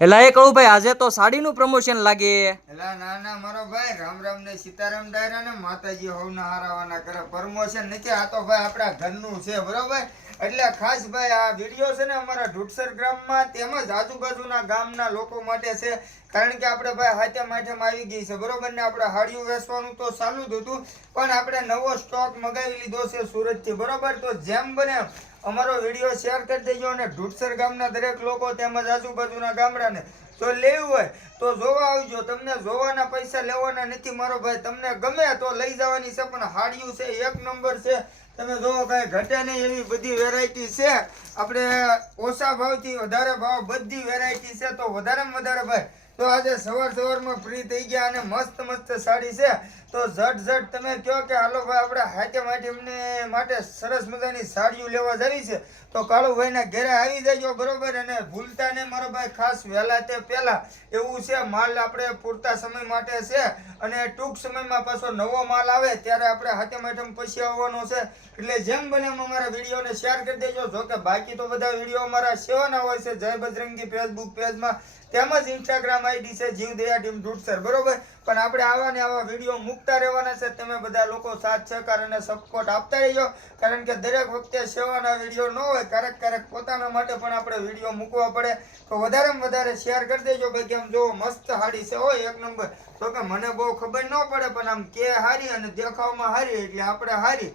એલા એ કહું ભાઈ, આજે તો સાડીનું પ્રમોશન લાગે. એલા ના ના મારો ભાઈ, રામ રામ ને સીતારામ ડાયરા ને માતાજી હોવના હારાવાના કરે. પ્રમોશન નથી, આ તો ભાઈ આપણા ઘરનું છે બરોબર. એટલે ખાસ ભાઈ આ વિડીયો છે ને અમારા ઢૂઢસર ગ્રામમાં તેમજ આજુબાજુના ગામના લોકો માટે છે. કારણ કે આપણે ભાઈ હાથે માઠેમ આવી ગઈ છે બરોબર ને. આપણે હાડિયું વેચવાનું તો ચાલુ જ હતું, પણ આપણે નવો સ્ટોક મગાવી લીધો છે સુરતથી બરોબર. તો જેમ બને અમારો વિડીયો શેર કરી દેજો, અને ઢૂઢસર ગામના દરેક લોકો તેમજ આજુબાજુના ગામડાને જો લેવું હોય તો જોવા આવજો. તમને જોવાના પૈસા લેવાના નથી મારો ભાઈ. તમને ગમે તો લઈ જવાની છે, પણ હાડિયું છે એક નંબર છે. તમે જોવો કાંઈ ઘટે નહીં એવી બધી વેરાયટી છે. આપણે ઓછા ભાવથી વધારે ભાવ બધી વેરાયટી છે. તો વધારેમાં વધારે ભાઈ તો આજે સવારમાં ફ્રી થઈ ગયા, અને મસ્ત મસ્ત સાડી છે. તો ઝટ તમે કહો કે હાલો ભાઈ આપણે હાથે માઠેમને માટે સરસ મજાની સાડીઓ લેવા જવી છે, તો કાળુભાઈના ઘરે આવી જજો બરોબર. અને ભૂલતા ને મારો ભાઈ ખાસ વહેલા તે પહેલા એવું છે, માલ આપણે પૂરતા સમય માટે છે, અને ટૂંક સમયમાં પાછો નવો માલ આવે ત્યારે આપણે હાથે માઠેમ પછી આવવાનો છે. એટલે જેમ બને એમ અમારા વિડીયોને શેર કરી દેજો. જો કે બાકી તો બધા વિડીયો અમારા સેવાના હોય છે, જય બજરંગી ફેસબુક પેજમાં તેમજ ઇન્સ્ટાગ્રામ આઈડી છે જીવદયા ટીમ ઢૂઢસર બરોબર. પણ આપણે આવા ને આવા વિડીયો મૂકતા રહેવાના છે. તમે બધા લોકો સાથ સહકાર અને સપોર્ટ આપતા રહેજો, કારણ કે દરેક વખતે સેવાના વિડીયો ન હોય, ક્યારેક પોતાના માટે પણ આપણે વિડીયો મૂકવા પડે. તો વધારેમાં વધારે શેર કરી દેજો ભાઈ. કેમ જો મસ્ત હાડી છે હોય એક નંબર. તો કે મને બહુ ખબર ન પડે, પણ આમ કે હારી અને દેખાવમાં હારી એટલે આપણે હારી.